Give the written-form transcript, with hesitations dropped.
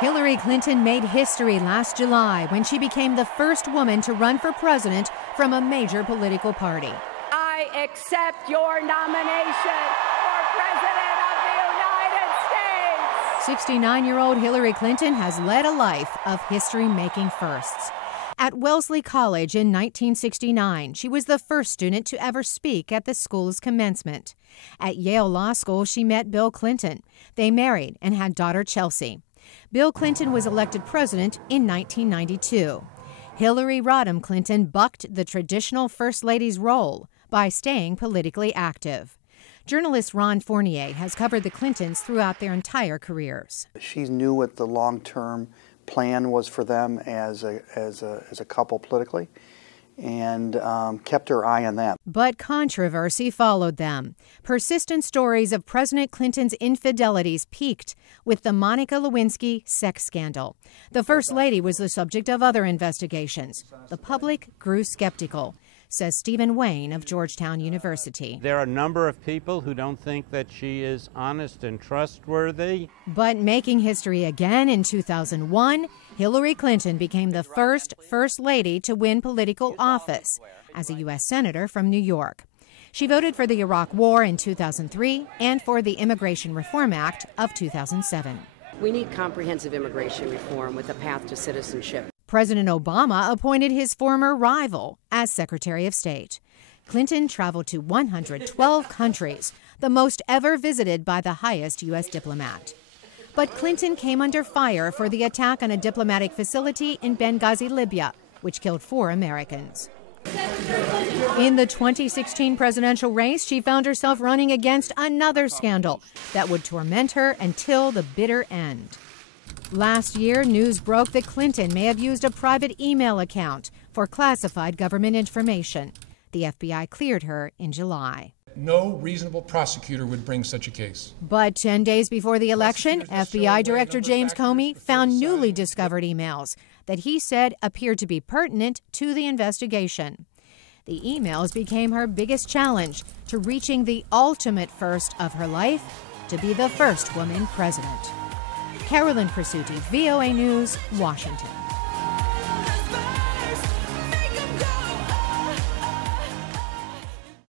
Hillary Clinton made history last July when she became the first woman to run for president from a major political party. I accept your nomination for President of the United States. 69-year-old Hillary Clinton has led a life of history-making firsts. At Wellesley College in 1969, she was the first student to ever speak at the school's commencement. At Yale Law School, she met Bill Clinton. They married and had daughter Chelsea. Bill Clinton was elected president in 1992. Hillary Rodham Clinton bucked the traditional First Lady's role by staying politically active. Journalist Ron Fournier has covered the Clintons throughout their entire careers. She knew what the long-term plan was for them as a couple politically, and kept her eye on that. But controversy followed them. Persistent stories of President Clinton's infidelities peaked with the Monica Lewinsky sex scandal. The First Lady was the subject of other investigations. The public grew skeptical, says Stephen Wayne of Georgetown University. There are a number of people who don't think that she is honest and trustworthy. But making history again in 2001, Hillary Clinton became the first First Lady to win political office as a U.S. Senator from New York. She voted for the Iraq War in 2003 and for the Immigration Reform Act of 2007. We need comprehensive immigration reform with a path to citizenship. President Obama appointed his former rival as Secretary of State. Clinton traveled to 112 countries, the most ever visited by the highest U.S. diplomat. But Clinton came under fire for the attack on a diplomatic facility in Benghazi, Libya, which killed 4 Americans. In the 2016 presidential race, she found herself running against another scandal that would torment her until the bitter end. Last year, news broke that Clinton may have used a private email account for classified government information. The FBI cleared her in July. No reasonable prosecutor would bring such a case. But 10 days before the election, FBI Director James Comey found newly discovered emails that he said appeared to be pertinent to the investigation. The emails became her biggest challenge to reaching the ultimate first of her life, to be the first woman president. Carolyn Presutti, VOA News, Washington.